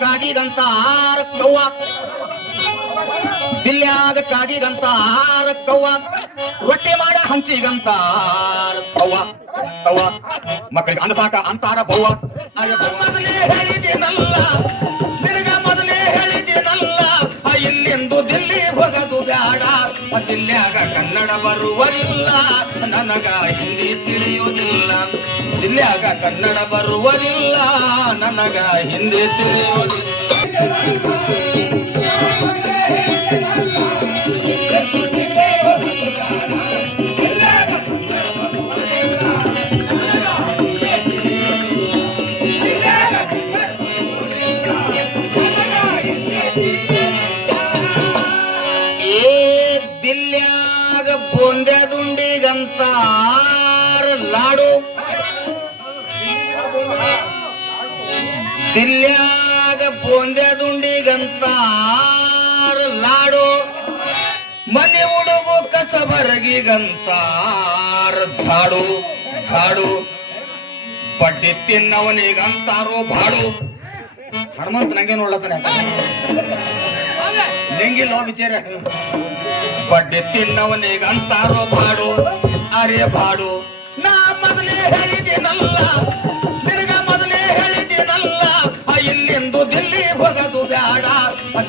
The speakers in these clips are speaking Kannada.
ಕಾಜಿಗಂತ ಆರ ಕವ್ವ ದಿಲ್ಯಾಗ ಕಾಡಿದಂತ ಆರ ಕವ್ವ ರೊಟ್ಟಿ ಮಾಡ ಹಂಚಿಗಂತ ಕವ್ವ ಕವ್ವ ಮಕ್ಕಳಿಗೆ ಅನ್ನ ಸಾಕ ಅಂತಾರ ಬವ್ವ. ಮೊದಲೇ ಹೇಳಿದ್ದೀನಲ್ಲ. ನಿನಗ ಮೊದಲೇ ಹೇಳಿದ್ದೀನಲ್ಲ. ಆ, ಇಲ್ಲಿಂದು ದಿಲ್ಲಿ ಬ್ಯಾಡ ಆ ದಿಲ್ಯಾಗ ಕನ್ನಡ ಬರುವುದಿಲ್ಲ ನನಗ ಹಿಂದಿ ತಿಳಿಯುವುದಿಲ್ಲ. ಜಿಲ್ಲ್ಯಾಗ ಕನ್ನಡ ಬರುವುದಿಲ್ಲ ನನಗ ಹಿಂದಿ ತಿಳಿಯುವುದಿಲ್ಲ. ದಿಲ್ಯಾಗ ಬೊಂದೆದುಂಡಿಗಂತ ಲಾಡು. ದಿಲ್ಯಾಗ ಬೊಂದೆದುಂಡಿಗಂತ ಲಾಡು. ಮನೆ ಹುಡುಗು ಕಸಬರಗಿಗಂತ ಧಾಡು ಧಾಡು ಬಡ್ಡಿ ತಿನ್ನವನಿಗಂತಾರೋ ಬಾಡು ಹನುಮಂತ ನಂಗೆ ನೋಡ್ಲತ್ತಾನೆ ನಿಂಗಿಲ್ಲೋ ವಿಚಾರ. ಬಡ್ಡಿ ತಿನ್ನವನಿಗಂತಾರೋ ಬಾಡು, ಅರೆ ಬಾಡು. ನಾ ಮೊದಲೇ ಹೇಳಿದ್ದೀನಲ್ಲ ನಿನಗ ಮೊದಲೇ ಹೇಳಿದ್ದೀನಲ್ಲ ಇಲ್ಲಿಂದು ದಿಲ್ಲಿ ಹೋಗದು ಬ್ಯಾಡ.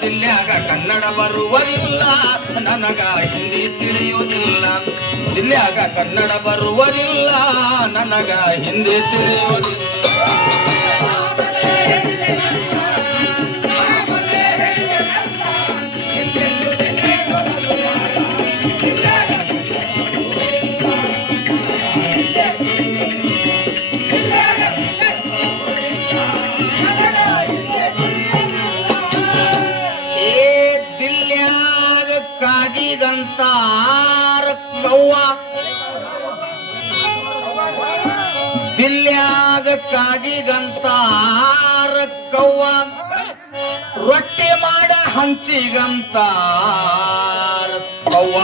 ದಿಲ್ಲಿಯಾಗ ಕನ್ನಡ ಬರುವುದಿಲ್ಲ ನನಗ ಹಿಂದಿ ತಿಳಿಯುವುದಿಲ್ಲ. ದಿಲ್ಯಾಗ ಕನ್ನಡ ಬರುವುದಿಲ್ಲ ನನಗ ಹಿಂದಿ ತಿಳಿಯುವುದಿಲ್ಲ. ಕವ್ವ ದಿಲ್ಯಾಗ ಕಾಜಿಗಂತ ಆರ ಕವ್ವ. ರೊಟ್ಟಿ ಮಾಡ ಹಂಚಿಗಂತ ಕವ್ವ.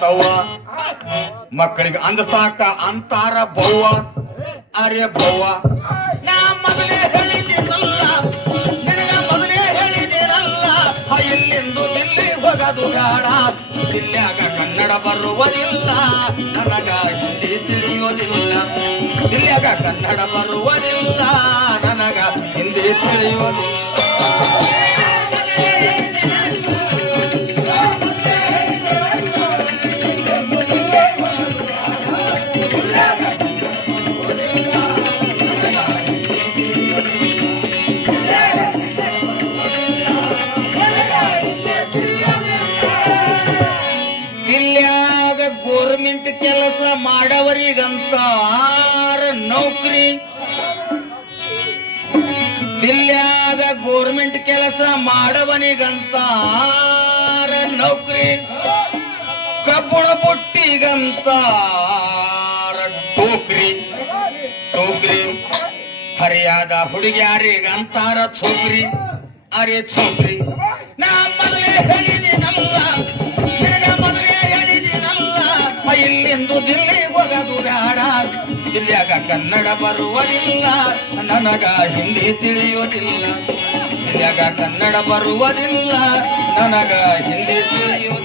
ತವ್ವ. ಮಕ್ಕಳಿಗೆ ಅಂದ ಸಾಕ ಅಂತಾರ ಬವ್ವ. ಅರೆ ಬವ್ವ. ನಾ ಮೊದಲೇ ಹೇಳಿದ್ದೀನಲ್ಲ ಬೇಡ ದಿಲ್ಯಾಗ ಕನ್ನಡ ಬರುವುದಿಲ್ಲ ನನಗ ಹಿಂದಿ ತಿಳಿಯೋದಿಲ್ಲ ದಿಲ್ಯಾಗ ಕನ್ನಡ ಬರುವುದಿಲ್ಲ ನನಗ ಹಿಂದಿ ತಿಳಿಯೋದಿಲ್ಲ ಮಾಡವರಿಗಂತ ಆರ ನೌಕರಿ. ದಿಲ್ಯಾಗ ಗೋರ್ಮೆಂಟ್ ಕೆಲಸ ಮಾಡವನಿಗಂತ ಆರ ನೌಕರಿ. ಕಬ್ಬುಣ ಬುಟ್ಟಿಗಂತ ಆರ ಟೋಕ್ರಿ. ಟೋಕ್ರಿ. ಹರಿಯಾದ ಹುಡುಗ್ಯಾರಿಗಂತಾರ ಛೋಕ್ರಿ ಅರೆ ಛೋಕ್ರಿ ನಾ ಹೇಳಿದ್ದೀನಲ್ಲ ದಿಲ್ಯಾಗ ಕನ್ನಡ ಬರುವುದಿಲ್ಲ ನನಗ ಹಿಂದಿ ತಿಳಿಯುವುದಿಲ್ಲ. ಯಗ ಕನ್ನಡ ಬರುವುದಿಲ್ಲ ನನಗ ಹಿಂದಿ ತಿಳಿಯುವುದಿಲ್ಲ.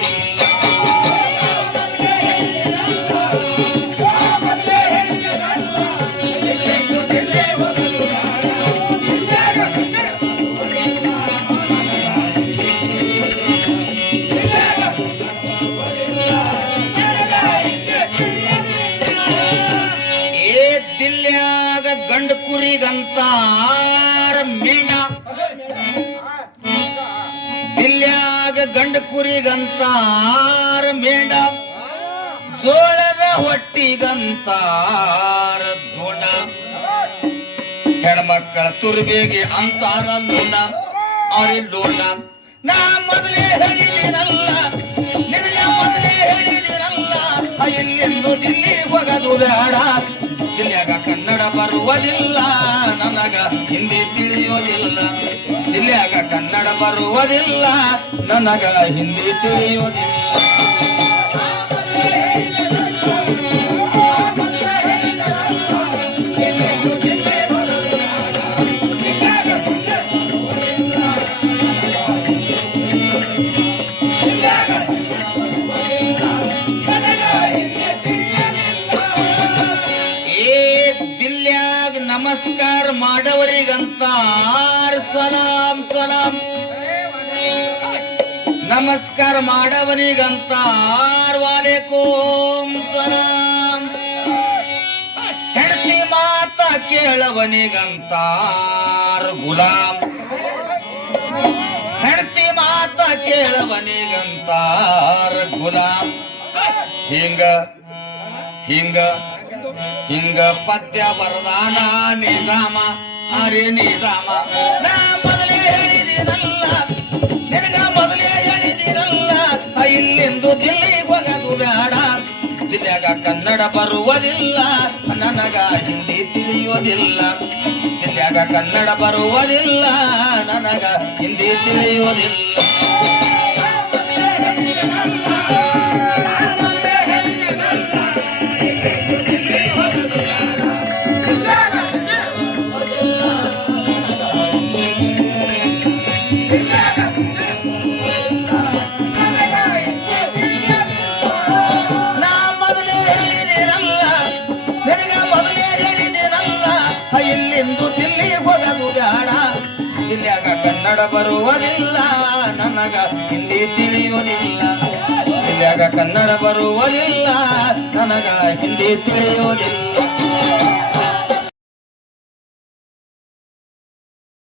ಆರ ಮೀನ ದಿಲ್ಯಾಗ ಗಂಡ ಕುರಿಗಂತ ಆರ ಮೇಂಡ. ಜೋಳದ ಹೊಟ್ಟಿಗಂತಾರ ದೋಣ ಹೆಣ್ಮಕ್ಕಳ ತುರ್ಬೇಗೆ ಅಂತಾರ ಲೋಣ ಅರೆ ಲೋಣ ನಾ ಮೊದಲೇ ಹೇಳಿದ್ದೀನಲ್ಲ ನಿನಗೆ ಮೊದಲೇ ಹೇಳಿದ್ದೀನಲ್ಲ ಆ ಎಲ್ಲಿಂದು ದಿಲ್ಲಿ ಹೋಗದು ಬೇಡ. ದಿಲ್ಯಾಗ ಕನ್ನಡ ಬರುವುದಿಲ್ಲ, ನನಗ ಹಿಂದಿ ತಿಳಿಯೋದಿಲ್ಲ ದಿಲ್ಯಾಗ ಕನ್ನಡ ಬರುವುದಿಲ್ಲ, ನನಗ ಹಿಂದಿ ತಿಳಿಯೋದಿಲ್ಲ ನಮಸ್ಕಾರ ಮಾಡವನಿಗಂತ ಕೋಂ ಸಲಾಂ ಹೆಂಡತಿ ಮಾತ ಕೇಳವನಿಗಂತ ಗುಲಾಮ್ ಹೆಂಡತಿ ಮಾತ ಕೇಳವನಿಗಂತ ಗುಲಾಮ್ ಹಿಂಗ ಹಿಂಗ ಹಿಂಗ ಪದ್ಯ ಬರದಾನ ನಿಧಾಮ ಅರೆ ನಿಧಾಮ ನಿನಗ ಮೊದಲೇ ಹೇಳಿದಿರಲ್ಲ ಇಲ್ಲಿಂದು ದಿಲ್ಲಿ ಹೋಗದು ಬೇಡ. ದಿಲ್ಯಾಗ ಕನ್ನಡ ಬರುವುದಿಲ್ಲ, ನನಗ ಹಿಂದಿ ತಿಳಿಯೋದಿಲ್ಲ. ದಿಲ್ಯಾಗ ಕನ್ನಡ ಬರುವುದಿಲ್ಲ, ನನಗ ಹಿಂದಿ ತಿಳಿಯುವುದಿಲ್ಲ ಕನ್ನಡ ಬರುವುದಿಲ್ಲ ನನಗ ಹಿಂದಿ ತಿಳಿಯುವುದಿಲ್ಲ. ದಿಲ್ಯಾಗ ಕನ್ನಡ ಬರುವುದಿಲ್ಲ ನನಗ ಹಿಂದಿ ತಿಳಿಯುವುದಿಲ್ಲ.